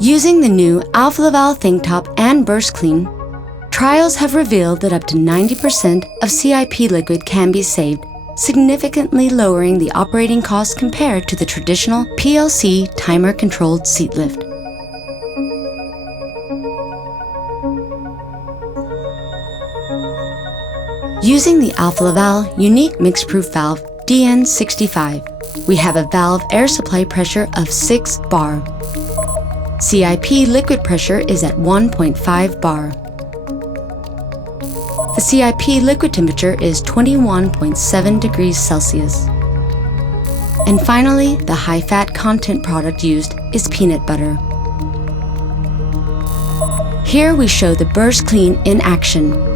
Using the new Alfa Laval ThinkTop and Burst Clean, trials have revealed that up to 90% of CIP liquid can be saved, significantly lowering the operating costs compared to the traditional PLC timer-controlled seat lift. Using the Alfa Laval unique mix-proof valve DN65, we have a valve air supply pressure of 6 bar. CIP liquid pressure is at 1.5 bar. The CIP liquid temperature is 21.7 degrees Celsius. And finally, the high-fat content product used is peanut butter. Here we show the Burst Clean in action.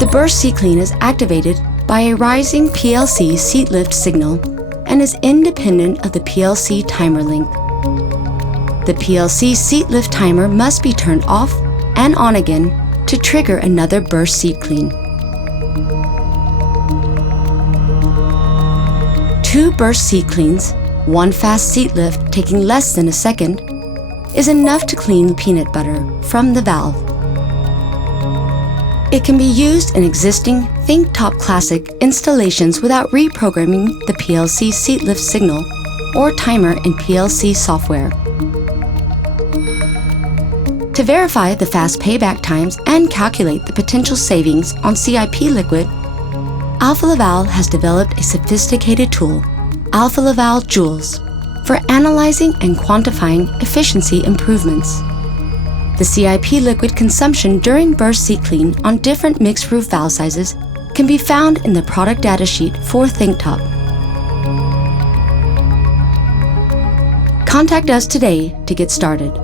The Burst Seat Clean is activated by a rising PLC seat lift signal and is independent of the PLC timer length. The PLC seat lift timer must be turned off and on again to trigger another Burst Seat Clean. 2 Burst Seat Cleans, 1 fast seat lift taking less than a second, is enough to clean peanut butter from the valve. It can be used in existing ThinkTop Classic installations without reprogramming the PLC seat lift signal or timer in PLC software. To verify the fast payback times and calculate the potential savings on CIP liquid, Alfa Laval has developed a sophisticated tool, Alfa Laval Joules, for analyzing and quantifying efficiency improvements. The CIP liquid consumption during Burst Seat Clean on different mix-proof valve sizes can be found in the product data sheet for ThinkTop. Contact us today to get started.